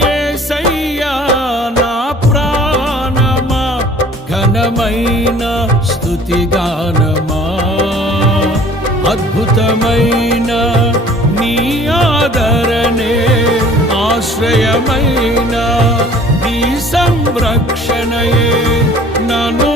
యేసయ్యా నా ప్రాణమా, ఘనమైన స్తుతిగానమా, అద్భుతమైన నీ ఆదరణే, ఆశ్రయమైన నీ సంరక్షణయే నన్ను